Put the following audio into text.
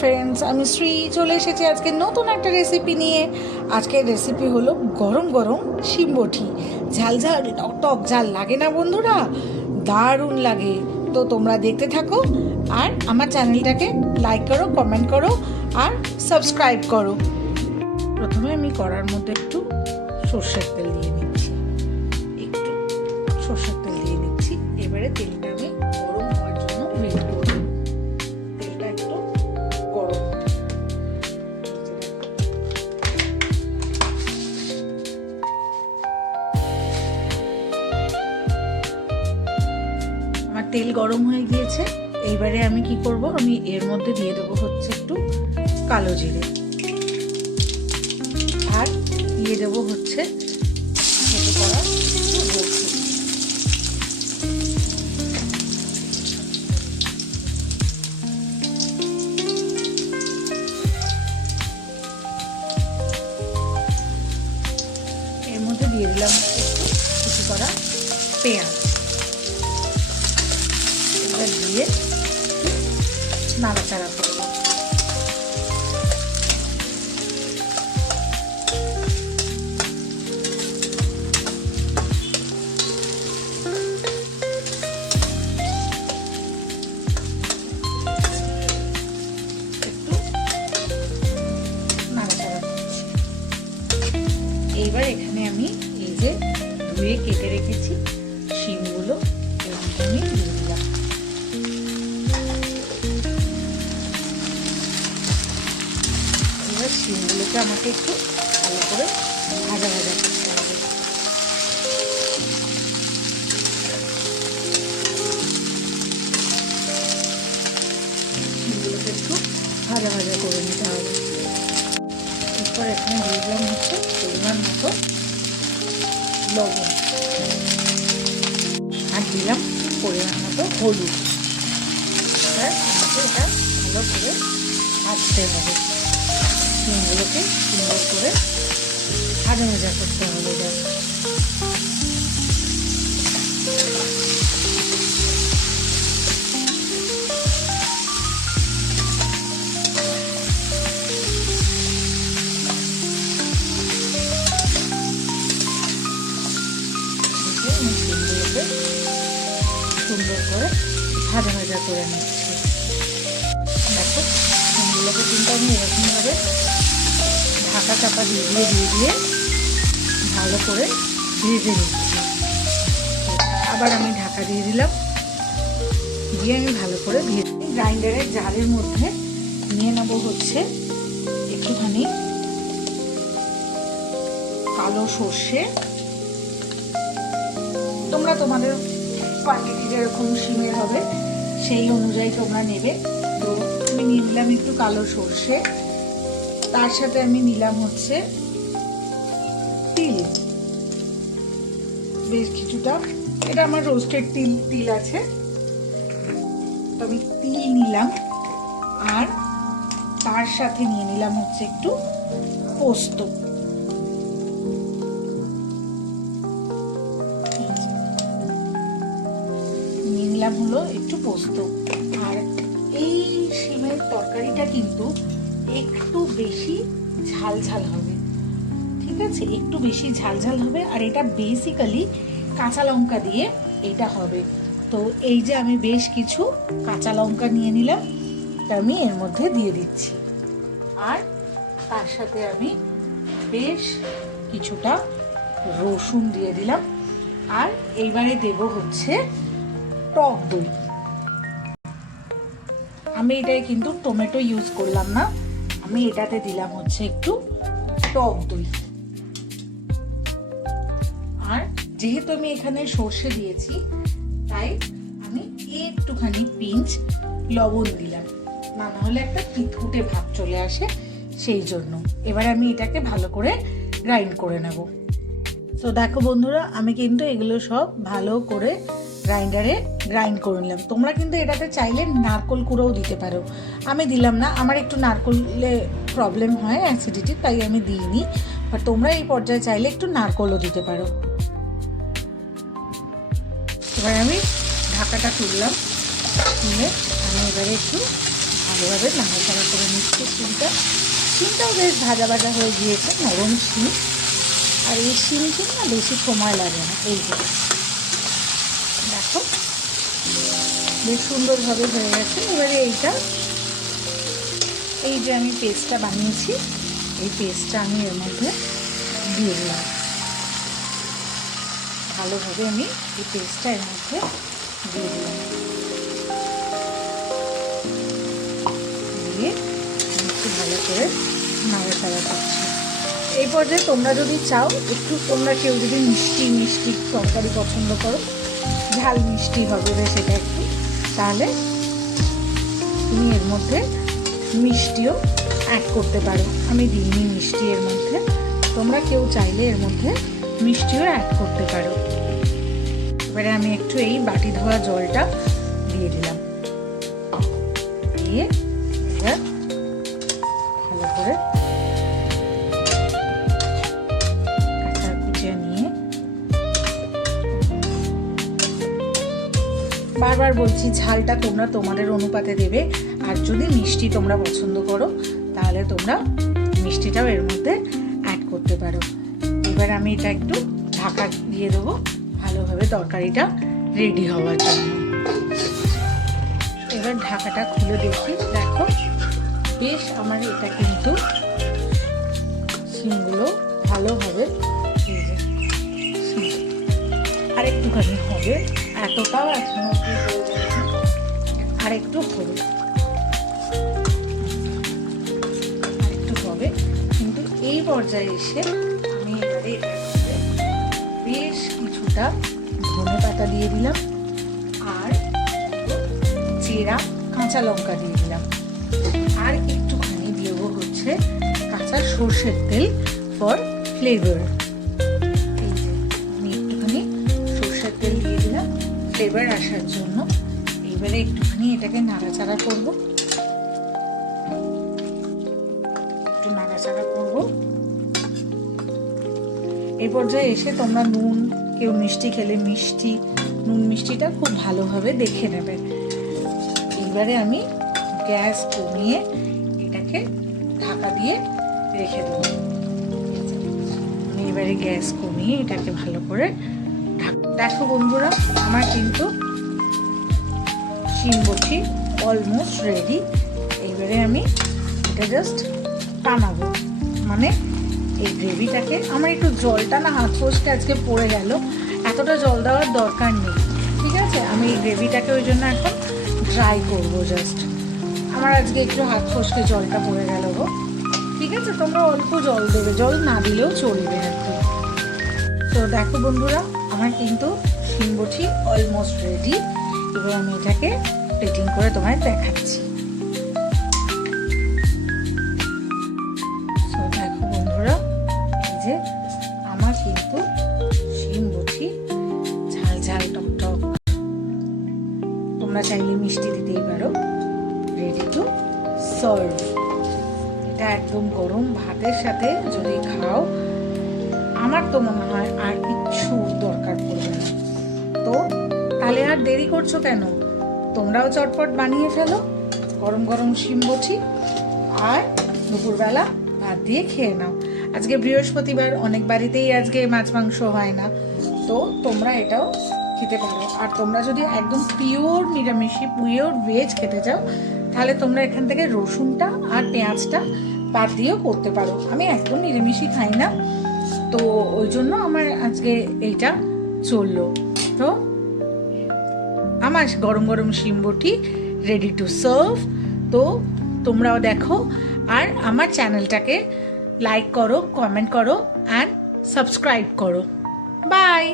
Friends, আমি শ্রী চলে এসেছি আজকে নতুন একটা রেসিপি নিয়ে। আজকের রেসিপি হলো গরম গরম শিম বটি। ঝাল ঝাল টক টক ঝাল লাগে না বন্ধুরা? দারুণ লাগে। তো তোমরা দেখতে থাকো আর আমার চ্যানেলটাকে লাইক করো, কমেন্ট করো আর সাবস্ক্রাইব করো। প্রথমে আমি কড়ার মধ্যে একটু সর্ষের তেল দিয়ে নিচ্ছি, এবারে তেলটা আমি গরম হওয়ার জন্য ওয়েট করব। তেলটা একটু গরম, আমার তেল গরম হয়ে গিয়েছে। এইবারে আমি কি করব, আমি এর মধ্যে দিয়ে দেবো হচ্ছে একটু কালো জিরে, আর দিয়ে দেবো হচ্ছে ভেজে করা রসুন। এর মধ্যে দিয়ে দিলাম একটু কুচি করা পেঁয়াজ। এবার দিয়ে নাড়াচাড়া করব। এইবার এখানে আমি এই যে ধুয়ে কেটে রেখেছি শিমগুলো আমি দিয়ে দিলাম। এবার শিমগুলোকে আমাকে একটু ভালো করে ভাজা ভাজা করতে হবে। শিমগুলোকে একটু ভাজা ভাজা করে নিতে হবে। এরপর এখানে দিয়ে দিলাম হচ্ছে পরিমাণ মতো লবণ, আর দিলাম পরিমাণ মতো হলুদ। এবার আমাকে এটা ভালো করে ভাজতে হবে। শিমগুলোকে সুন্দর করে ভাজা ভাজা করতে হবে। শিমগুলোকে সুন্দর করে ভাজা ভাজা করে নিচ্ছি। দেখো শিমগুলোকে কিন্তু আমি এরকমভাবে ঢাকা চাপা দিয়ে দিয়ে ভালো করে ভেজে নিচ্ছি। আবার আমি ঢাকা দিয়ে দিলাম, দিয়ে আমি ভালো করে ভেজে গ্রাইন্ডারের জারের মধ্যে নিয়ে নেব হচ্ছে একটুখানি কালো সর্ষে। তোমরা তোমাদের কোয়ান্টিটি যেরকম শিমের হবে সেই অনুযায়ী তোমরা নেবে। তো আমি নিয়ে নিলাম একটু কালো সর্ষে, তার সাথে আমি নিলাম হচ্ছে তিল বেশ কিছুটা। এটা আমার রোস্টেড তিল আছে, তো আমি তিল নিলাম। আর তার সাথে নিয়ে নিলাম হচ্ছে একটু পোস্ত। হলো একটু পোস্ত। আর এই শিমের তরকারিটা কিন্তু একটু বেশি ঝাল ঝাল হবে, ঠিক আছে? একটু বেশি ঝাল ঝাল হবে। আর এটা বেসিক্যালি কাঁচা লঙ্কা দিয়ে এটা হবে। তো এই যে আমি বেশ কিছু কাঁচা লঙ্কা নিয়ে নিলাম, তা আমি এর মধ্যে দিয়ে দিচ্ছি। আর তার সাথে আমি বেশ কিছুটা রসুন দিয়ে দিলাম। আর এইবারে দেব হচ্ছে টক দই। আমি এটাই কিন্তু টমেটো ইউজ করলাম না, আমি এটাতে দিলাম হচ্ছে একটু টক দই। আর যেহেতু আমি এখানে সর্ষে দিয়েছি তাই আমি একটুখানি পিঞ্চ লবণ দিলাম, না হলে একটা তিতকুটে ভাব চলে আসে, সেই জন্য। এবার আমি এটাকে ভালো করে গ্রাইন্ড করে নেব। তো দেখো বন্ধুরা, আমি কিন্তু এগুলো সব ভালো করে গ্রাইন্ডারে গ্রাইন্ড করে নিলাম। তোমরা কিন্তু এটাতে চাইলে নারকোল কুড়োও দিতে পারো, আমি দিলাম না। আমার একটু নারকোলে প্রবলেম হয়, অ্যাসিডিটি, তাই আমি দিইনি। বাট তোমরা এই পর্যায়ে চাইলে একটু নারকোলও দিতে পারো। এবার আমি ঢাকাটা তুললাম, তুলে আমি এবারে একটু ভালোভাবে নাড়াচাড়া করে নিচ্ছি শিমটাও বেশ ভাজা ভাজা হয়ে গিয়েছে, নরম শিম। আর এই শিম না বেশি সময় লাগে না। এই যে দেখো বেশ সুন্দরভাবে হয়ে গেছে। এবারে এই যে আমি পেস্টটা বানিয়েছি, এই পেস্টটা আমি এর মধ্যে দিয়ে দিলাম। ভালোভাবে আমি এই পেস্টটা এর মধ্যে দিয়ে দিলাম, দিয়ে একটু ভালো করে নাড়াচাড়া করছি। এই পর্যায়ে তোমরা যদি চাও একটু, তোমরা কেউ যদি মিষ্টি তরকারি পছন্দ করো, ঝাল মিষ্টি হবে বেশ এটা একটু, তাহলে তুমি এর মধ্যে মিষ্টিও অ্যাড করতে পারো। আমি দিইনি মিষ্টি এর মধ্যে, তোমরা কেউ চাইলে এর মধ্যে মিষ্টিও অ্যাড করতে পারো। এবারে আমি একটু এই বাটি ধোয়া জলটা দিয়ে দিলাম, দিয়ে এবার ভালো করে কাঁচা কুচিয়ে নিয়ে, বারবার বলছি ঝালটা তোমরা তোমাদের অনুপাতে দেবে। আর যদি মিষ্টি তোমরা পছন্দ করো তাহলে তোমরা মিষ্টিটাও এর মধ্যে অ্যাড করতে পারো। এবার আমি এটা একটু ঢাকা দিয়ে দেবো ভালোভাবে তরকারিটা রেডি হওয়ার জন্য। এবার ঢাকাটা খুলে দেখি, দেখো বেশ আমার এটা কিন্তু শিমগুলো ভালোভাবে আর একটুখানি হবে, এতটাও এখন আর একটু হবে, আরেকটু হবে। কিন্তু এই পর্যায়ে এসে আমি এবারে বেশ কিছুটা ধনে পাতা দিয়ে দিলাম আর চেরা কাঁচা লঙ্কা দিয়ে দিলাম, আর একটুখানি দেবো হচ্ছে কাঁচা সর্ষের তেল ফর ফ্লেভার। এই যে আমি একটুখানি সর্ষের তেল দিয়ে দিলাম ফ্লেভার আসার জন্য। এবারে একটুখানি এটাকে নাড়াচাড়া করবো, একটু নাড়াচাড়া করবো। এই পর্যায়ে এসে তোমরা নুন, কেউ মিষ্টি খেলে নুন মিষ্টিটা খুব ভালোভাবে দেখে নেবে। এবারে আমি গ্যাস কমিয়ে এটাকে ঢাকা দিয়ে রেখে দেবো। আমি এবারে গ্যাস কমিয়ে এটাকে ভালো করে দেখো বন্ধুরা, আমার কিন্তু শিমবটি অলমোস্ট রেডি। এবারে আমি এটা জাস্ট টানাবো, মানে এই গ্রেভিটাকে, আমার একটু জলটা না হাত ফসকে আজকে পড়ে গেল, এতটা জল দেওয়ার দরকার নেই, ঠিক আছে। আমি এই গ্রেভিটাকে ওই জন্য এখন ড্রাই করবো জাস্ট, আমার আজকে একটু হাত ফসকে জলটা পড়ে গেল গো, ঠিক আছে। তোমরা অল্প জল দেবে, জল না দিলেও চলবে আর কি। তো দেখো বন্ধুরা, আমার কিন্তু শিমবটি অলমোস্ট রেডি। এবার আমি এটাকে প্লেটিং করে তোমায় দেখাচ্ছি। দেখো বন্ধুরা, এই যে আমার কিন্তু শিমবটি ঝাল ঝাল টক, তোমরা চাইলে মিষ্টি দিতেই পারো, রেডি টু সার্ভ। এটা একদম গরম ভাতের সাথে যদি খাও, আমার তো মনে হয় আর কিচ্ছু দরকার পড়বে না। তো তাহলে আর দেরি করছো কেন? তোমরাও চটপট বানিয়ে ফেলো গরম গরম শিমবটি, আর দুপুরবেলা ভাত দিয়ে খেয়ে নাও। আজকে বৃহস্পতিবার, অনেক বাড়িতেই আজকে মাছ মাংস হয় না, তো তোমরা এটাও খেতে পারো। আর তোমরা যদি একদম পিওর নিরামিষি, পিওর ভেজ খেতে চাও, তাহলে তোমরা এখান থেকে রসুনটা আর পেঁয়াজটা বাদ দিয়েও করতে পারো। আমি একদম নিরামিষই খাই না, তো ওই জন্য আমার আজকে এইটা চললো। তো আমার গরম গরম শিমবটি রেডি টু সার্ভ। তো তোমরাও দেখো, আর আমার চ্যানেলটাকে লাইক করো, কমেন্ট করো অ্যান্ড সাবস্ক্রাইব করো। বাই।